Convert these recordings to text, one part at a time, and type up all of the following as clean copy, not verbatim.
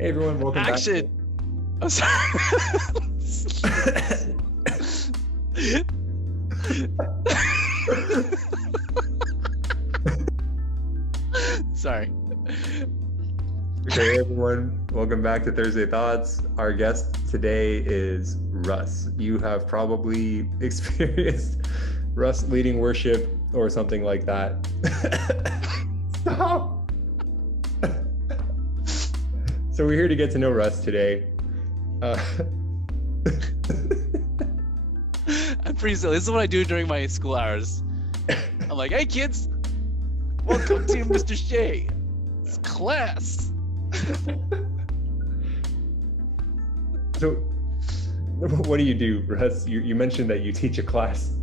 Hey everyone, welcome Action! back. I'm sorry. Sorry. Okay, everyone, welcome back to Thursday Thoughts. Our guest today is Russ. You have probably experienced Russ leading worship or something like that. Stop! So we're here to get to know Russ today. I'm pretty silly. This is what I do during my school hours. I'm like, hey kids, welcome to Mr. Shea. It's class. So what do you do, Russ? You mentioned that you teach a class.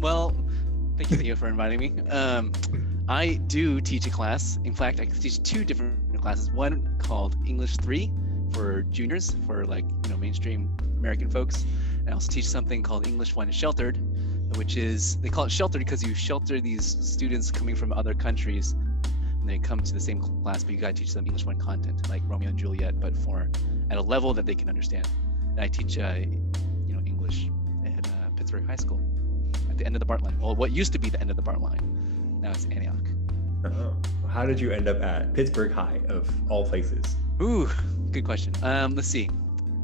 Well, thank you, Theo, for inviting me. I do teach a class. In fact, I teach two different classes. One called English 3 for juniors, for mainstream American folks. I also teach something called English 1 Sheltered, which is, they call it sheltered because you shelter these students coming from other countries and they come to the same class, but you gotta teach them English 1 content, like Romeo and Juliet, but at a level that they can understand. And I teach English at Pittsburgh High School at the end of the BART line. Well, what used to be the end of the BART line. Now it's Antioch. Oh. How did you end up at Pittsburgh High, of all places? Ooh, good question. Let's see.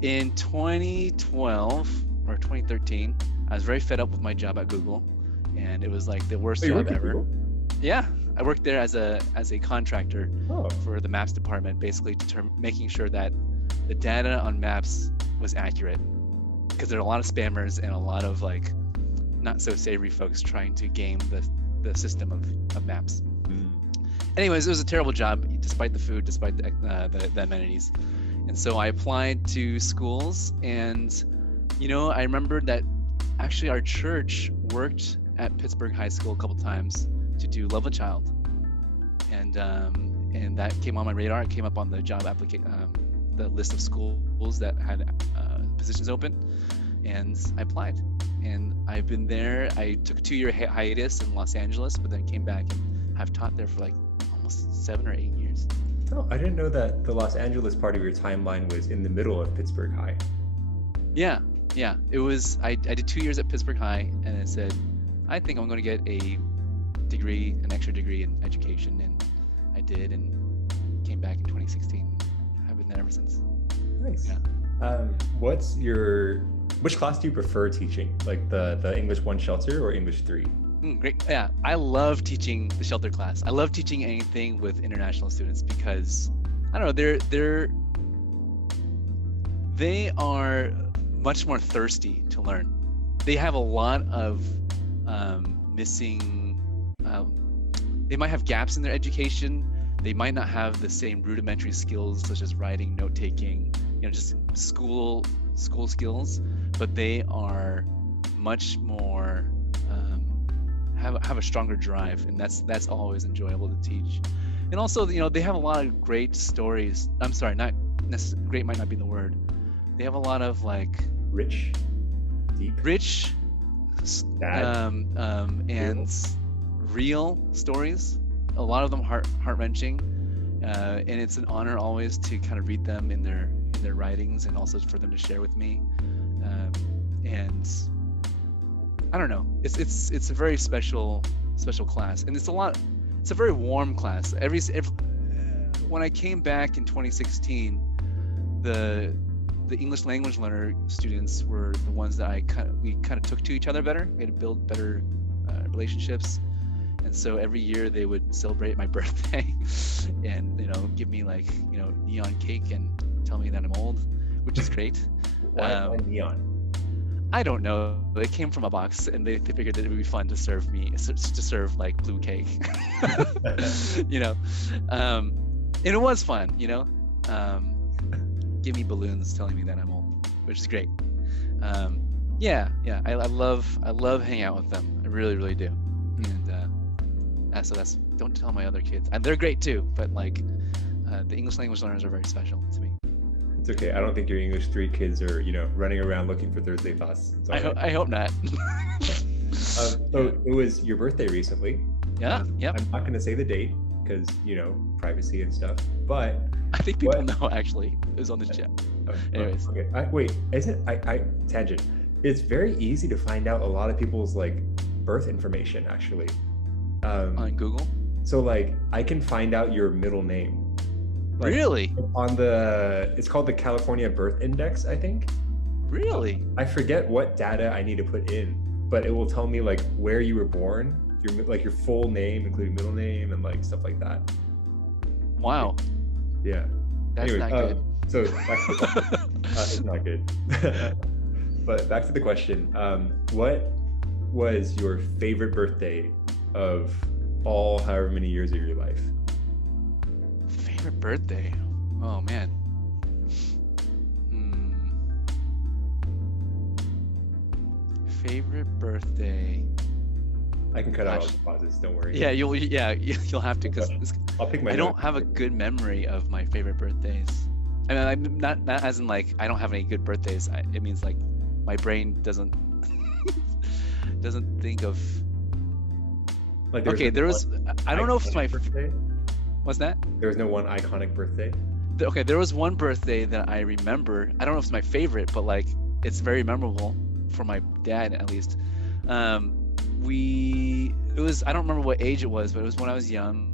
In 2012 or 2013, I was very fed up with my job at Google, and it was like the worst job ever. Google? Yeah, I worked there as a contractor for the maps department, basically making sure that the data on maps was accurate, because there are a lot of spammers and a lot of not so savory folks trying to game the system of maps. Anyways, it was a terrible job, despite the food, despite the amenities. And so I applied to schools, and I remembered that actually our church worked at Pittsburgh High School a couple times to do Love a Child, and that came on my radar. It came up on the job application, the list of schools that had positions open, and I applied. And I've been there. I took a 2-year hiatus in Los Angeles, but then came back and have taught there for almost 7 or 8 years. Oh, I didn't know that the Los Angeles part of your timeline was in the middle of Pittsburgh High. Yeah. It was. I did 2 years at Pittsburgh High, and I said, I think I'm going to get an extra degree in education, and I did, and came back in 2016. I've been there ever since. Nice. Yeah. Which class do you prefer teaching? Like the English 1 Shelter or English 3? Great. Yeah, I love teaching the shelter class. I love teaching anything with international students because I don't know, they are much more thirsty to learn. They have a lot of missing. They might have gaps in their education. They might not have the same rudimentary skills such as writing, note taking, just school skills, but they are much more have a stronger drive, and that's always enjoyable to teach. And also, they have a lot of great stories. I'm sorry, not necessarily great, might not be the word. They have a lot of rich, deep, and real stories. A lot of them heart-wrenching, and it's an honor always to kind of read them in their writings, and also for them to share with me. And I don't know, it's a very special class, and it's a very warm class. When I came back in 2016, the English language learner students were the ones that we kind of took to each other better. We had to build better relationships, and so every year they would celebrate my birthday and give me neon cake and tell me that I'm old, which is great. Why neon? I don't know. It came from a box, and they figured that it would be fun to serve blue cake, and it was fun, give me balloons telling me that I'm old, which is great. I love hanging out with them. I really, really do. And so don't tell my other kids. And they're great too, but the English language learners are very special to me. It's okay. I don't think your English 3 kids are, running around looking for Thursday Thoughts. I hope not. So it was your birthday recently. Yeah. Yep. I'm not going to say the date. because privacy and stuff. But I think people know actually. It was on the chat. Anyways. Okay. Wait, isn't I tangent? It's very easy to find out a lot of people's like birth information actually. On Google. So like I can find out your middle name. Like, really? It's called the California Birth Index, I think. Really? I forget what data I need to put in, but it will tell me like where you were born, your full name, including middle name and like stuff like that. Wow. Yeah. That's Anyways, not good. So back to the it's not good. But back to the question. What was your favorite birthday of all however many years of your life? Favorite birthday? Oh man. Favorite birthday. I can cut out all the pauses. Don't worry. Yeah, you'll have to because I'll pick my. I don't have a good memory of my favorite birthdays. I mean, I'm not as in like I don't have any good birthdays. It means like my brain doesn't think of. Like okay, there was. I don't know if it's my birthday. What's that? There was no one iconic birthday. Okay, there was one birthday that I remember. I don't know if it's my favorite, but like it's very memorable for my dad at least. It was, I don't remember what age it was, but it was when I was young,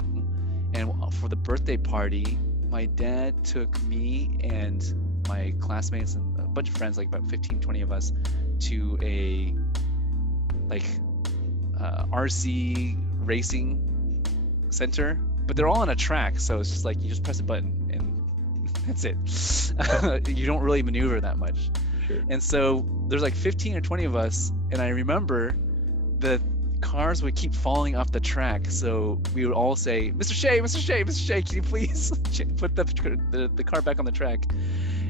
and for the birthday party my dad took me and my classmates and a bunch of friends, like about 15-20 of us, to a like RC racing center, but they're all on a track, so it's just like you just press a button and that's it. You don't really maneuver that much. Sure. And so there's like 15 or 20 of us, and I remember the cars would keep falling off the track, so we would all say, Mr. Shea, Mr. Shea, Mr. Shea, can you please put the car back on the track?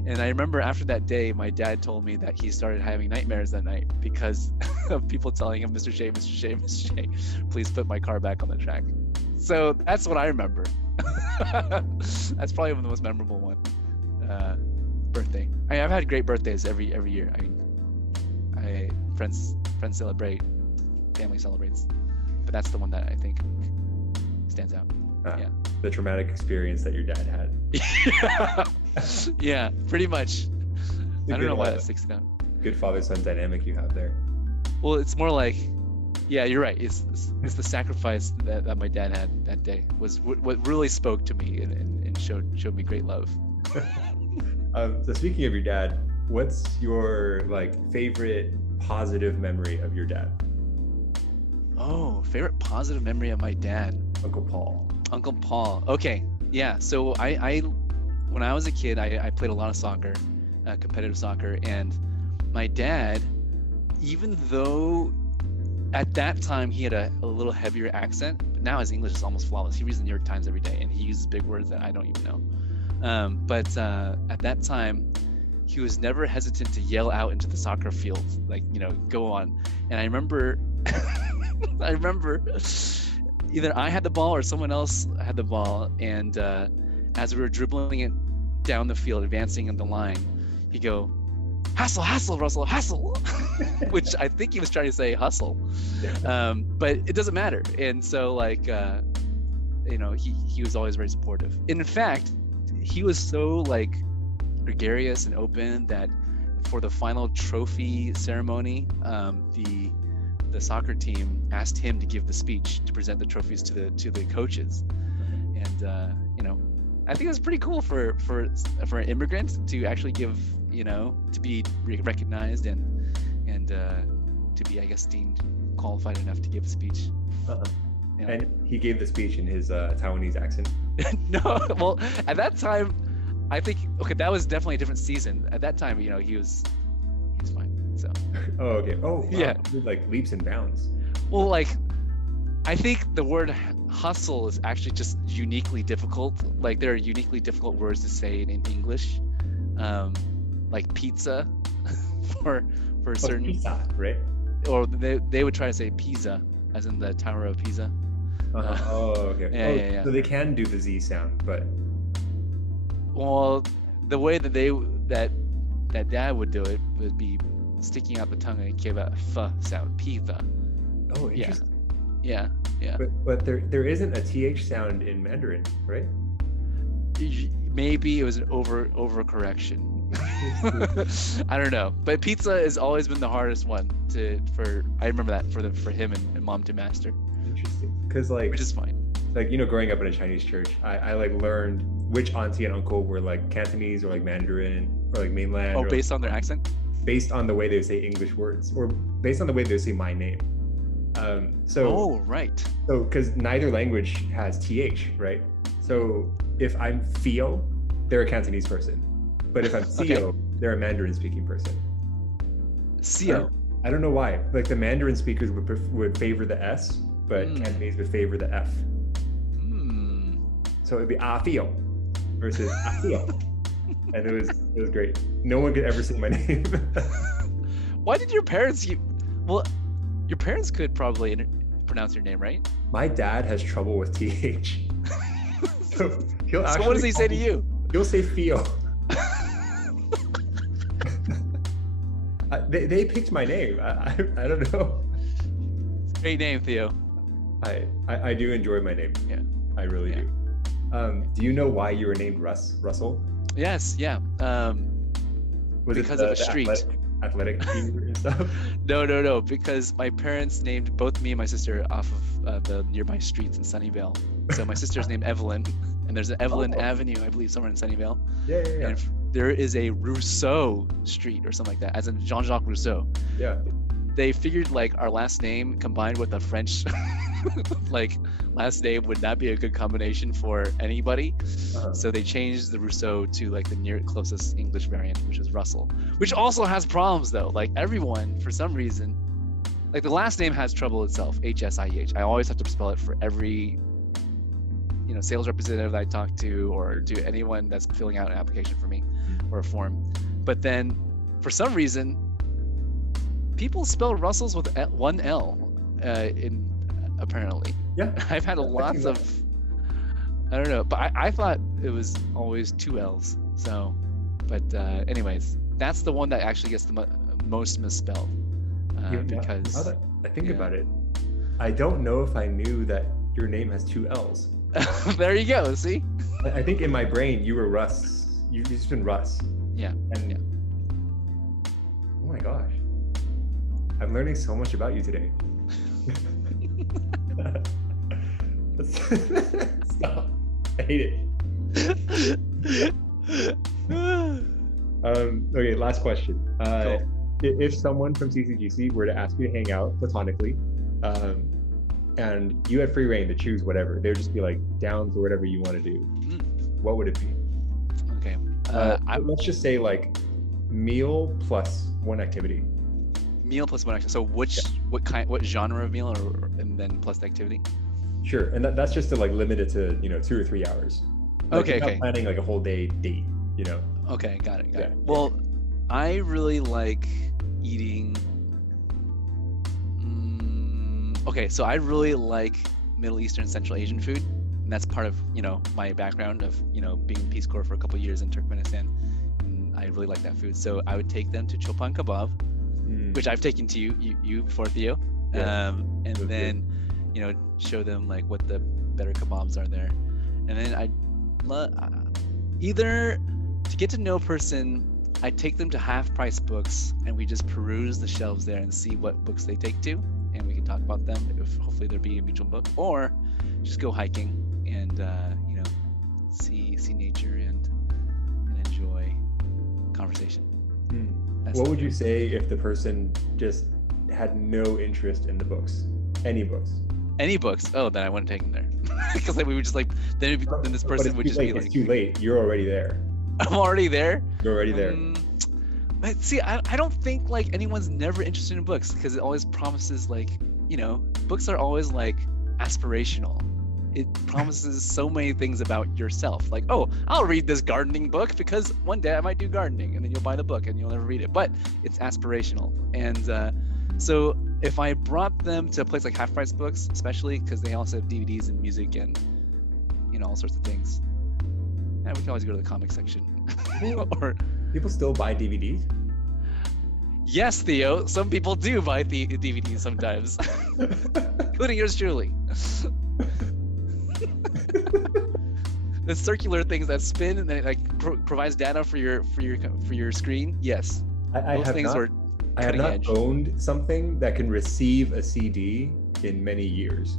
And I remember after that day, my dad told me that he started having nightmares that night because of people telling him, Mr. Shea, Mr. Shea, Mr. Shea, please put my car back on the track. So that's what I remember. That's probably the most memorable one. Birthday. I've had great birthdays every year. I friends celebrate, family celebrates, but that's the one that I think stands out. Yeah. The traumatic experience that your dad had. Yeah, pretty much. I don't know why that sticks out. Good father-son dynamic you have there. Well, it's more like, yeah, you're right. It's the sacrifice that my dad had that day was what really spoke to me and showed me great love. So speaking of your dad, what's your like favorite positive memory of your dad? Oh, favorite positive memory of my dad. Uncle Paul. Uncle Paul. Okay, yeah. So I when I was a kid, I played a lot of soccer, competitive soccer, and my dad, even though at that time he had a little heavier accent, but now his English is almost flawless. He reads the New York Times every day, and he uses big words that I don't even know. But at that time, he was never hesitant to yell out into the soccer field, like, go on. And I remember, either I had the ball or someone else had the ball, and as we were dribbling it down the field, advancing in the line, he'd go, "Hustle, Russell, hustle," which I think he was trying to say hustle, but it doesn't matter. And so, like, he was always very supportive. And in fact, he was so like gregarious and open that for the final trophy ceremony, the soccer team asked him to give the speech to present the trophies to the coaches. And I think that's pretty cool for an immigrant to actually give, to be recognized and to be, I guess, deemed qualified enough to give a speech. And he gave the speech in his Taiwanese accent. No, well, at that time, I think, okay, that was definitely a different season. At that time, he was fine. So. Oh, okay. Oh, wow. Yeah. Like leaps and bounds. Well, like, I think the word hustle is actually just uniquely difficult. Like, there are uniquely difficult words to say in English, like pizza, for certain. Pizza, right? Or they would try to say Pisa, as in the Tower of Pisa. Okay. Yeah. So they can do the Z sound, but. Well, the way that dad would do it would be sticking out the tongue and give a f sound, pizza. Oh, interesting. Yeah, yeah. But there isn't a th sound in Mandarin, right? Maybe it was an overcorrection. I don't know, but pizza has always been the hardest one I remember that for him and mom to master. Interesting, because like, which is fine. Like, you know, growing up in a Chinese church, I like learned which auntie and uncle were like Cantonese or like Mandarin or like mainland. Oh, based like, on their accent? Based on the way they would say English words, or based on the way they would say my name. Oh, right. So because neither language has th, right? So if I'm Theo, they're a Cantonese person, but if I'm Theo, okay, they're a Mandarin speaking person. Theo. I don't know why. Like the Mandarin speakers would favor the S, but Cantonese would favor the F. So it'd be Theo versus Theo, and it was great. No one could ever say my name. Why did your parents? Well, your parents could probably pronounce your name, right? My dad has trouble with th. So what does he say to you? He'll say Theo. They picked my name. I don't know. It's a great name, Theo. I do enjoy my name. Yeah, I really do. Do you know why you were named Russell? Yes, yeah. Was because of a street. Athletic team and stuff? No. Because my parents named both me and my sister off of the nearby streets in Sunnyvale. So my sister's named Evelyn, and there's an Evelyn Avenue, I believe, somewhere in Sunnyvale. Yeah. And there is a Rousseau Street or something like that, as in Jean-Jacques Rousseau. Yeah. They figured like our last name combined with a French like last name would not be a good combination for anybody. So they changed the Rousseau to like the near closest English variant, which is Russell, which also has problems though. Like everyone, for some reason, like the last name has trouble itself, HSIEH. I always have to spell it for every, you know, sales representative that I talk to or to anyone that's filling out an application for me or a form. But then for some reason, people spell Russells with one L in apparently. Yeah. I've had lots of, I don't know, but I thought it was always two L's. So, but anyways, that's the one that actually gets the most misspelled. Because now that I think about it, I don't know if I knew that your name has two L's. There you go. See? I think in my brain you were Russ. You've just been Russ. Yeah. And yeah. Oh my gosh, I'm learning so much about you today. Stop. I hate it. Okay, last question. Cool. If someone from CCGC were to ask you to hang out platonically, and you had free reign to choose whatever, they would just be like down for whatever you want to do, what would it be? Okay. Let's just say like meal plus one activity. Meal plus one activity. So what genre of meal, and then plus the activity? Sure, and that's just to like limit it to 2 or 3 hours. Like, okay. You're not planning like a whole day date, you know. Okay, got it. Well, I really like eating. Okay, so I really like Middle Eastern, Central Asian food, and that's part of my background of being Peace Corps for a couple of years in Turkmenistan, and I really like that food. So I would take them to Chopan Kabob, which I've taken to you before, Theo, and then show them like what the better kebabs are there, and then I either to get to know a person, I take them to half-price books and we just peruse the shelves there and see what books they take to, and we can talk about them if hopefully there'll be a mutual book, or just go hiking and see nature and enjoy conversation. What would you say if the person just had no interest in the books? Any books? Oh, then I wouldn't take them there. Because we would just like, then this person would just be like... It's too late. You're already there. I'm already there? You're already there. But see, I don't think like anyone's never interested in books, because it always promises like, books are always like aspirational. It promises so many things about yourself. Like, oh, I'll read this gardening book because one day I might do gardening, and then you'll buy the book and you'll never read it. But it's aspirational. And so if I brought them to a place like Half Price Books, especially because they also have DVDs and music and all sorts of things, we can always go to the comic section. Or people still buy DVDs? Yes, Theo. Some people do buy the DVDs sometimes, including yours truly. The circular things that spin and then it like provides data for your screen. Yes, those things were I have not owned something that can receive a CD in many years.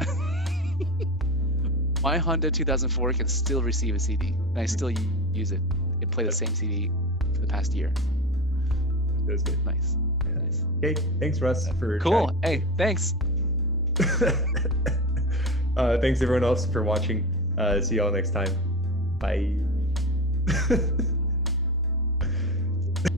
My Honda 2004 can still receive a CD, and I still use it and play the same CD for the past year. That's good. Nice. Nice. Okay, thanks, Russ, for cool. chatting. Hey, thanks. Thanks everyone else for watching. See y'all next time. Bye.